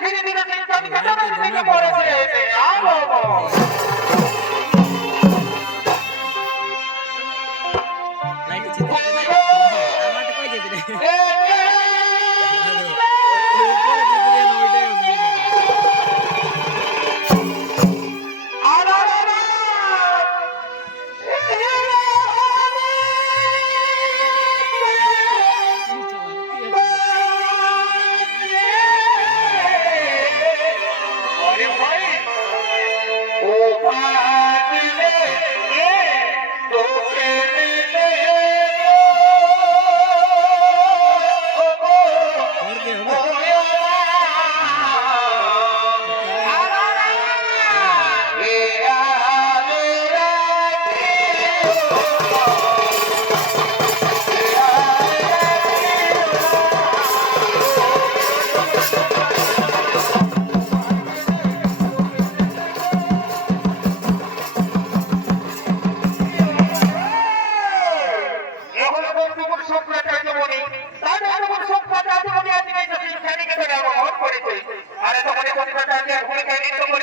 ধীরে ধীরে দিনটা দিকে পড়েছে তোমাদের কবিতাটা আজকে ভূমিকা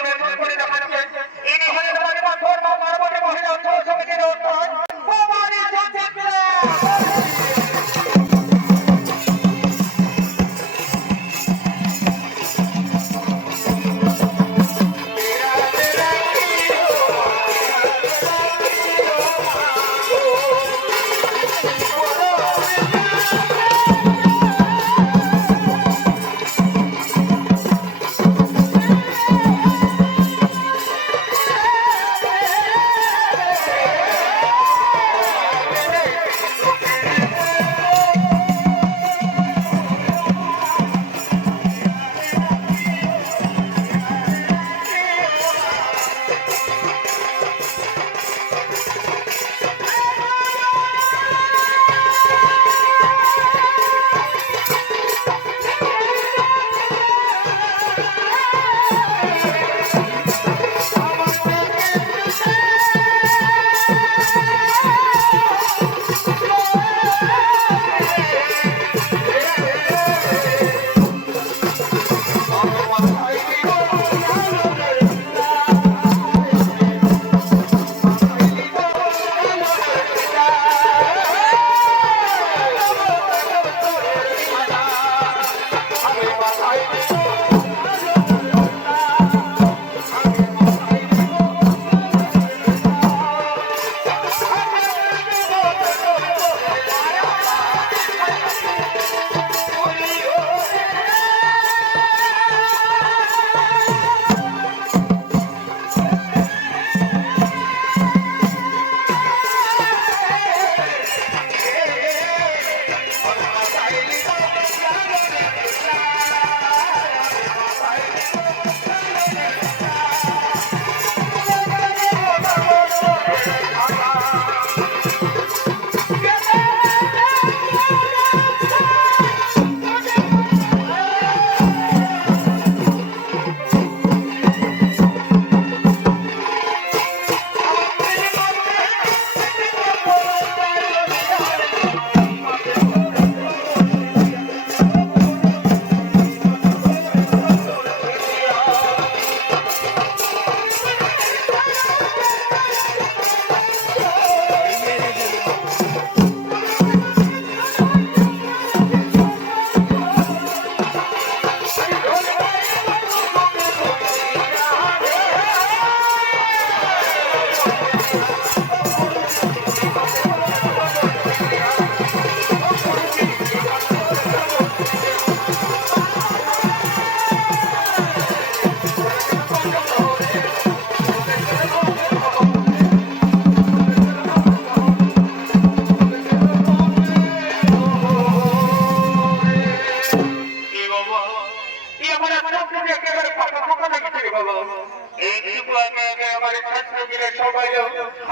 মিলে সবাই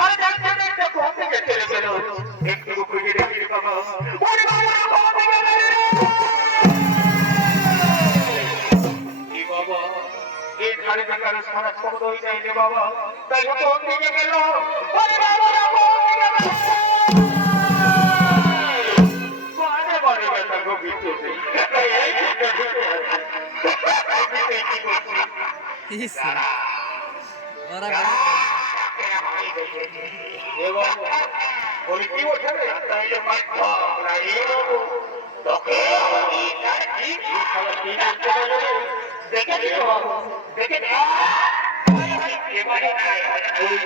আর দেখতে দেখতে ঘর থেকে চলে গেল। একটু খুঁজে দেখি বাবা। ওরে বাবা, ঘর থেকে। এ বাবা, এই ধারে দেখার সারা শব্দ হয়ে যায় রে বাবা। তাই কোন দিকে গেল? ওরে বাবা, রে, কোন দিকে গেল? বারে বারে ব্যথা গভীর চোখে। এই দিকে ঢুকে আছে। এই কি করছি? ইস, ওরা এ বাবু, বলি কি ওঠে রে? তাই তো মাইক না, এ বাবু, তোকে আমি? দেখে দেখে এবারে ওই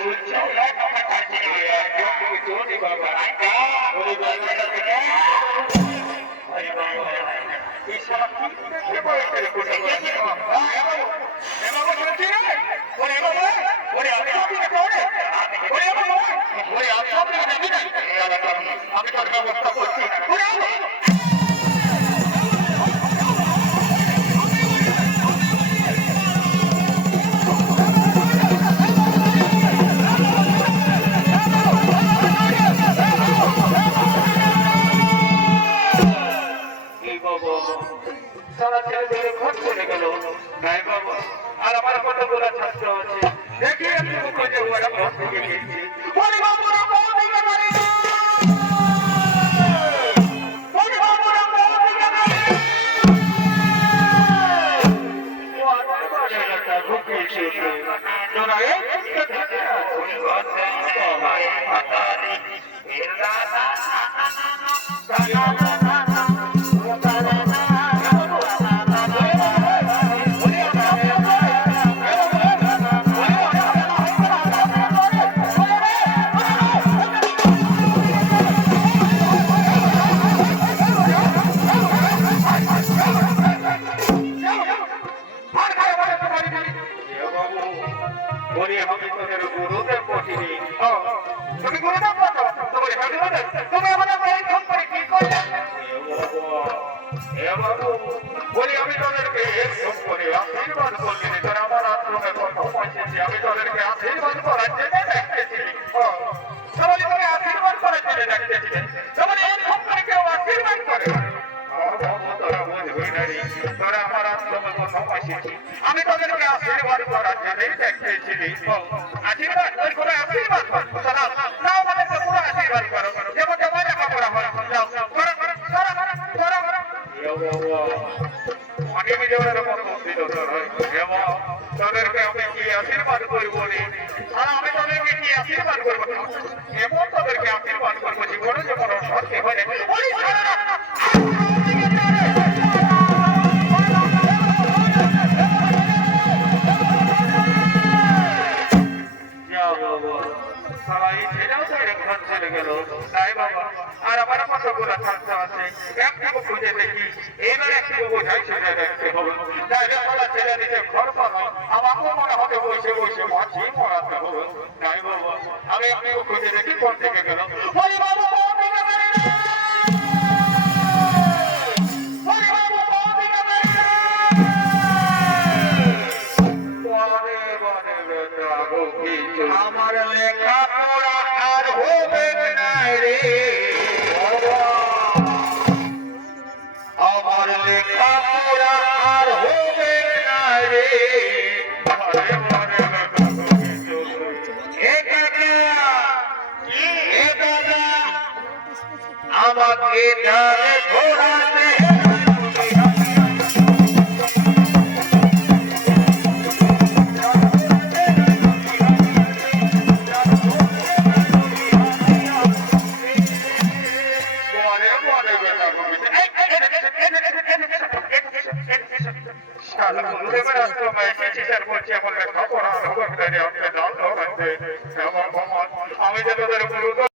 বলেছে ঘুম করে গেল ভাই বাবা আর আমার কতগুলো ছাত্র আছে দেখি আমি মুখে ওরা ঘর থেকে গেছে ওরে বাবুরা বউ দিকে পারে Yeah. বলি, আমি তোদেরকে করে আশীর্বাদ করলি তোর আমার আশ্রমে কত পৌঁছেছি আমি তোদেরকে আশীর্বাদ করার জন্য ডাকতেছিলি তোমার তোকে আশীর্বাদ করার জন্য ডাকতেছিলি তোমার এই করে কেউ আশীর্বাদ করে? তোরা তোরা আমার আশ্রমে কত পৌঁছেছি আমি তোদেরকে আশীর্বাদ করার জন্য ডাকতেছিলি আশীর্বাদ তোর করে। আশীর্বাদ গেল। তাই বাবা, আর আমার কতগুলো থাকতে আছে। একটু খুঁজে দেখি এবার একটু বোঝাই ছেড়ে দেখতে হবে। তাই রে বলা ছেড়ে দিতে ঘর পাবো আমাকেও মনে হবে বসে বসে মাছি পড়াতে হবে। তাই বাবা আমি একটু খুঁজে দেখি কোন থেকে গেল। ওই বাবু